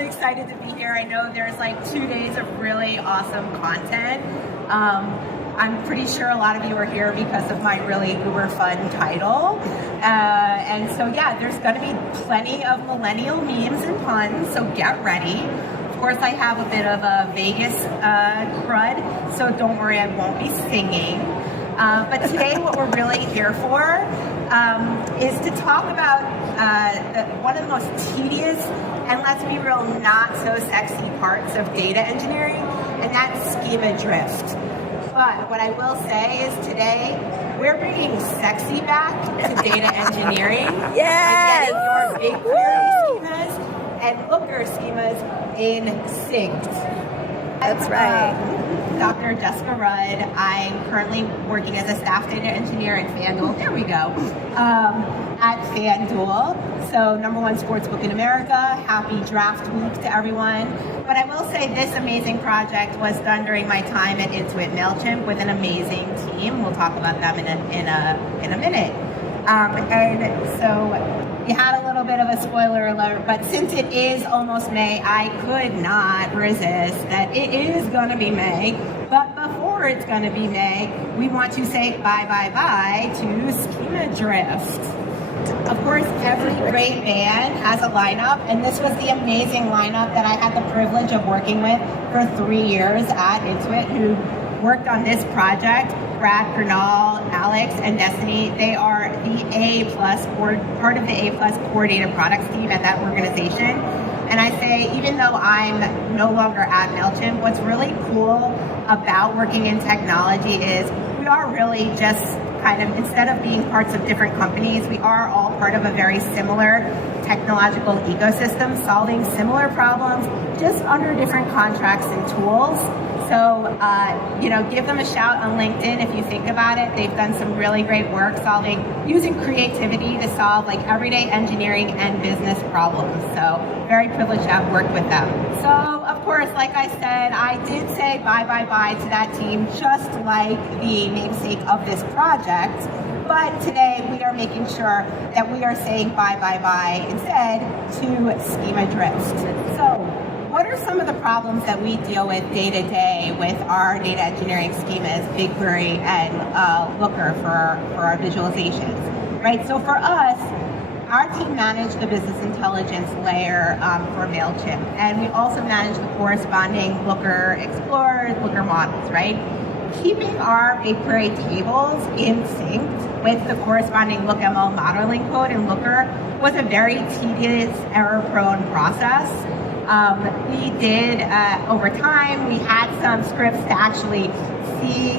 super excited to be here. I know there's like 2 days of really awesome content. I'm pretty sure a lot of you are here because of my really uber fun title. And so yeah, there's gonna be plenty of millennial memes and puns, so get ready. Of course, I have a bit of a Vegas crud, so don't worry, I won't be singing. But today what we're really here for is to talk about one of the most tedious and, let's be real, not so sexy parts of data engineering, and that's schema drift. But what I will say is today, we're bringing sexy back to data engineering. Yes! By getting your BigQuery schemas and Looker schemas in synced. That's right. Dr. Jessica Rudd. I'm currently working as a staff data engineer at FanDuel. There we go. At FanDuel. So #1 sportsbook in America. Happy draft week to everyone. But I will say this amazing project was done during my time at Intuit MailChimp with an amazing team. We'll talk about them in a minute. And so you had a little bit of a spoiler alert, but since it is almost May, I could not resist that it is going to be May. But before it's going to be May, we want to say bye to schema drift. Of course, every great band has a lineup, and this was the amazing lineup that I had the privilege of working with for 3 years at Intuit, who worked on this project. Brad, Kernal, Alex, and Destiny, they are the part of the A+ core data products team at that organization. And I say, even though I'm no longer at MailChimp, what's really cool about working in technology is we are really just kind of, instead of being parts of different companies, we are all part of a very similar technological ecosystem, solving similar problems, just under different contracts and tools. So, give them a shout on LinkedIn if you think about it. They've done some really great work using creativity to solve like everyday engineering and business problems. So, very privileged to have worked with them. So, of course, like I said, I did say bye to that team, just like the namesake of this project. But today we are making sure that we are saying bye instead to schema drift. So, what are some of the problems that we deal with day to day with our data engineering schemas, BigQuery and Looker for our visualizations, right? So for us, our team managed the business intelligence layer for MailChimp, and we also manage the corresponding Looker explorers, Looker models, right? Keeping our BigQuery tables in sync with the corresponding LookML modeling code in Looker was a very tedious, error-prone process. We did, over time, we had some scripts to actually see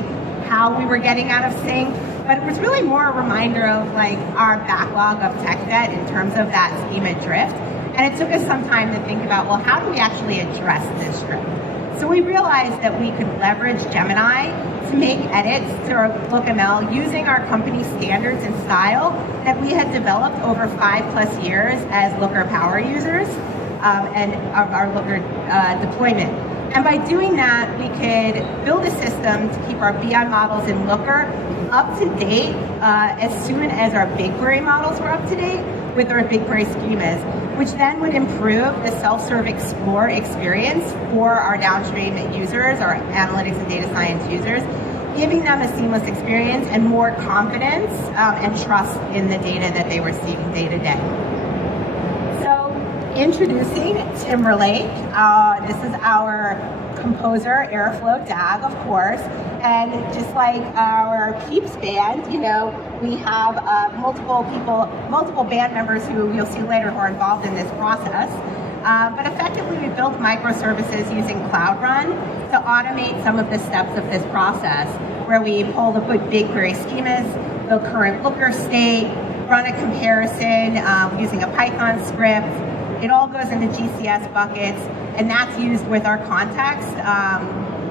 how we were getting out of sync, but it was really more a reminder of like our backlog of tech debt in terms of that schema drift. And it took us some time to think about, well, how do we actually address this drift? So we realized that we could leverage Gemini to make edits to our LookML using our company standards and style that we had developed over 5+ years as Looker power users. And of our Looker deployment. And by doing that, we could build a system to keep our BI models in Looker up to date as soon as our BigQuery models were up to date with our BigQuery schemas, which then would improve the self-serve Explore experience for our downstream users, our analytics and data science users, giving them a seamless experience and more confidence and trust in the data that they were seeing day to day. Introducing Timberlake. This is our composer, Airflow DAG, of course. And just like our Peeps band, we have multiple band members who you'll see later who are involved in this process. But effectively, we built microservices using Cloud Run to automate some of the steps of this process, where we pull the BigQuery schemas, the current Looker state, run a comparison using a Python script. It all goes into GCS buckets, and that's used with our context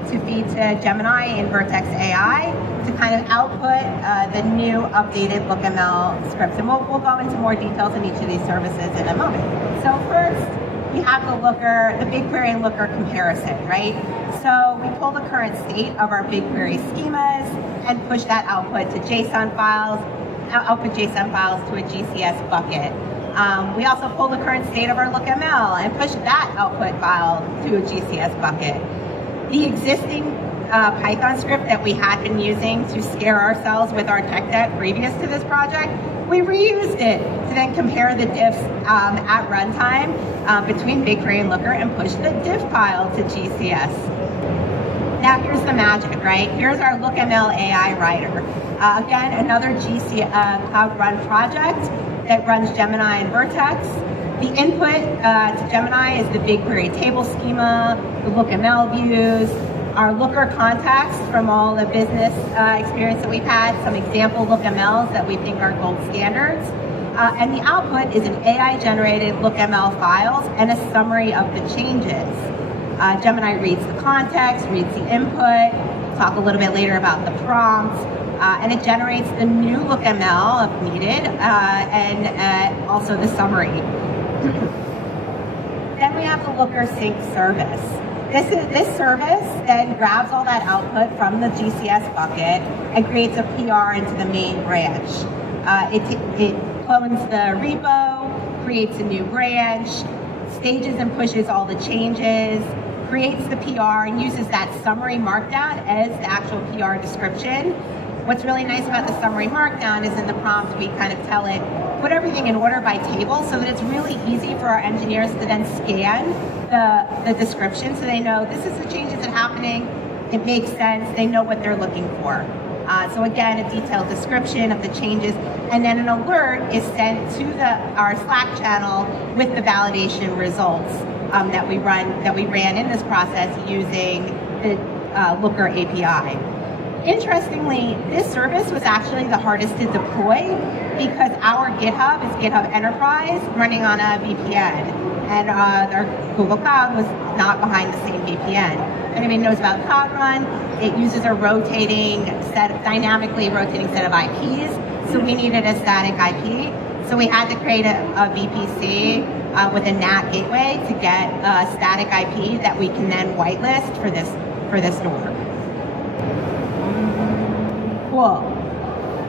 to feed to Gemini in Vertex AI to kind of output the new updated LookML scripts. And we'll go into more details in each of these services in a moment. So first, we have the BigQuery and Looker comparison, right? So we pull the current state of our BigQuery schemas and push that output to JSON files, output JSON files to a GCS bucket. We also pull the current state of our LookML and push that output file to a GCS bucket. The existing Python script that we had been using to scare ourselves with our tech debt previous to this project, we reused it to then compare the diffs at runtime between BigQuery and Looker and push the diff file to GCS. Now here's the magic, right? Here's our LookML AI writer. Again, another Cloud Run project that runs Gemini and Vertex. The input to Gemini is the BigQuery table schema, the LookML views, our Looker context from all the business experience that we've had, some example LookMLs that we think are gold standards. And the output is an AI-generated LookML files and a summary of the changes. Gemini reads the context, reads the input, talk a little bit later about the prompts, and it generates the new LookML if needed, and also the summary. Then we have the Looker Sync service. This service then grabs all that output from the GCS bucket and creates a PR into the main branch. It clones the repo, creates a new branch, stages and pushes all the changes, creates the PR, and uses that summary markdown as the actual PR description. What's really nice about the summary markdown is in the prompt we kind of tell it, put everything in order by table so that it's really easy for our engineers to then scan the description so they know this is the changes that are happening, it makes sense, they know what they're looking for. So again, a detailed description of the changes, and then an alert is sent to our Slack channel with the validation results that we ran in this process using the Looker API. Interestingly, this service was actually the hardest to deploy because our GitHub is GitHub Enterprise running on a VPN, and our Google Cloud was not behind the same VPN. If anybody knows about Cloud Run, it uses a dynamically rotating set of IPs, so we needed a static IP. So we had to create a VPC with a NAT gateway to get a static IP that we can then whitelist for this door. Cool.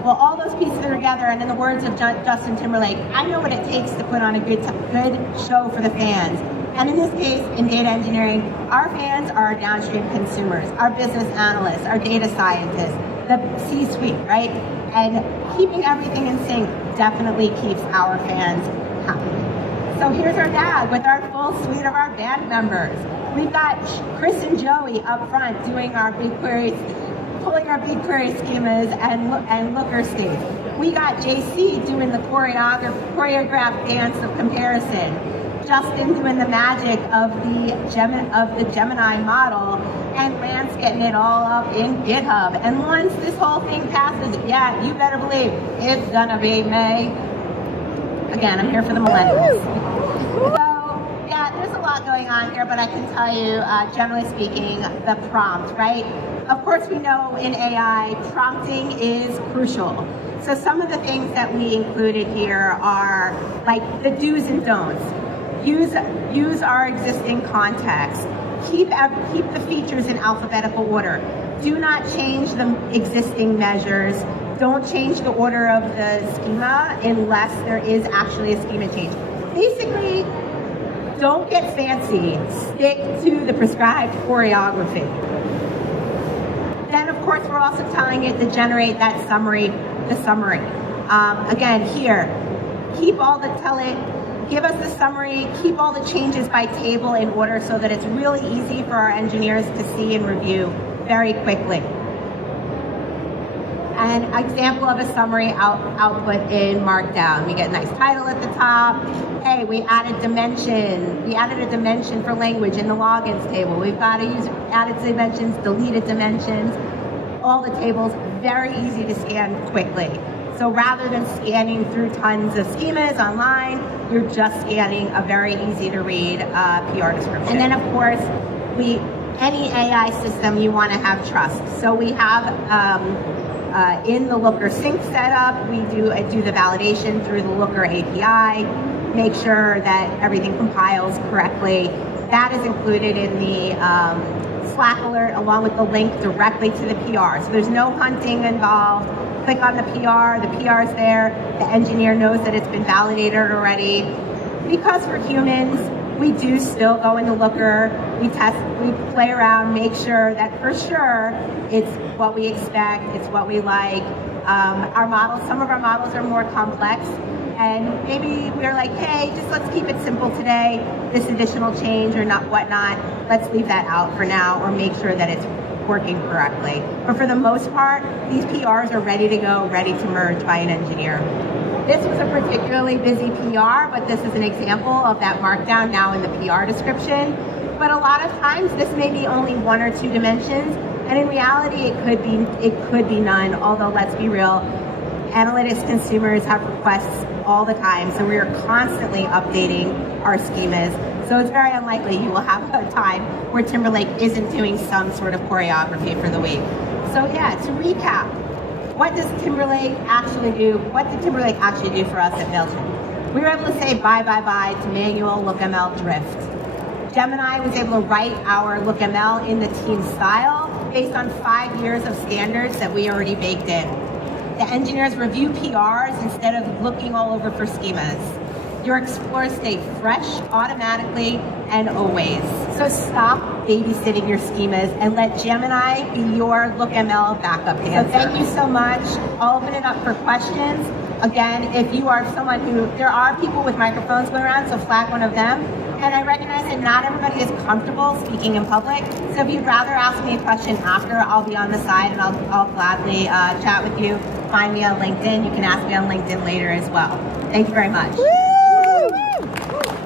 Well, all those pieces are together, and in the words of Justin Timberlake, I know what it takes to put on a good show for the fans. And in this case, in data engineering, our fans are our downstream consumers, our business analysts, our data scientists, the C-suite, right? And keeping everything in sync definitely keeps our fans happy. So here's our DAG with our full suite of our band members. We've got Chris and Joey up front doing our BigQuery, pulling our BigQuery schemas and Looker states. We got JC doing the choreographed dance of comparison. Justin doing the magic of the Gemini model, and Lance getting it all up in GitHub. And once this whole thing passes, yeah, you better believe it's gonna be May. Again, I'm here for the millennials. So, yeah, there's a lot going on here, but I can tell you, generally speaking, the prompt, right? Of course, we know in AI, prompting is crucial. So some of the things that we included here are like the do's and don'ts. Use our existing context. Keep the features in alphabetical order. Do not change the existing measures. Don't change the order of the schema unless there is actually a schema change. Basically, don't get fancy. Stick to the prescribed choreography. Then, of course, we're also telling it to generate that summary, the summary. Again, here, give us the summary, keep all the changes by table in order so that it's really easy for our engineers to see and review very quickly. An example of a summary output in Markdown. We get a nice title at the top. Hey, we added dimension. We added a dimension for language in the logins table. We've got to use added dimensions, deleted dimensions. All the tables, very easy to scan quickly. So rather than scanning through tons of schemas online, you're just scanning a very easy to read PR description. And then of course, any AI system you want to have trust. So we have in the Looker Sync setup, we do the validation through the Looker API, make sure that everything compiles correctly. That is included in the Slack alert along with the link directly to the PR. So there's no hunting involved. click on the PR is there, the engineer knows that it's been validated already. Because we're humans, we do still go into Looker, we test, we play around, make sure that for sure it's what we expect, it's what we like. Our models, some of our models are more complex, and maybe we're like, hey, just let's keep it simple today, this additional change or not whatnot, let's leave that out for now or make sure that it's working correctly. But for the most part, these PRs are ready to go, ready to merge by an engineer. This was a particularly busy PR, but this is an example of that markdown now in the PR description. But a lot of times this may be only 1 or 2 dimensions, and in reality it could be none, although let's be real, analytics consumers have requests all the time, so we are constantly updating our schemas. So it's very unlikely you will have a time where Timberlake isn't doing some sort of choreography for the week. So yeah, to recap, what does Timberlake actually do? What did Timberlake actually do for us at MailChimp? We were able to say bye to manual LookML drift. Gemini was able to write our LookML in the team style based on 5 years of standards that we already baked in. The engineers review PRs instead of looking all over for schemas. Your explorers stay fresh automatically and always. So stop babysitting your schemas and let Gemini be your LookML backup answer. So thank you so much. I'll open it up for questions. Again, if you are someone who, there are people with microphones going around, so flag one of them. And I recognize that not everybody is comfortable speaking in public. So if you'd rather ask me a question after, I'll be on the side and I'll gladly chat with you. Find me on LinkedIn. You can ask me on LinkedIn later as well. Thank you very much. Woo!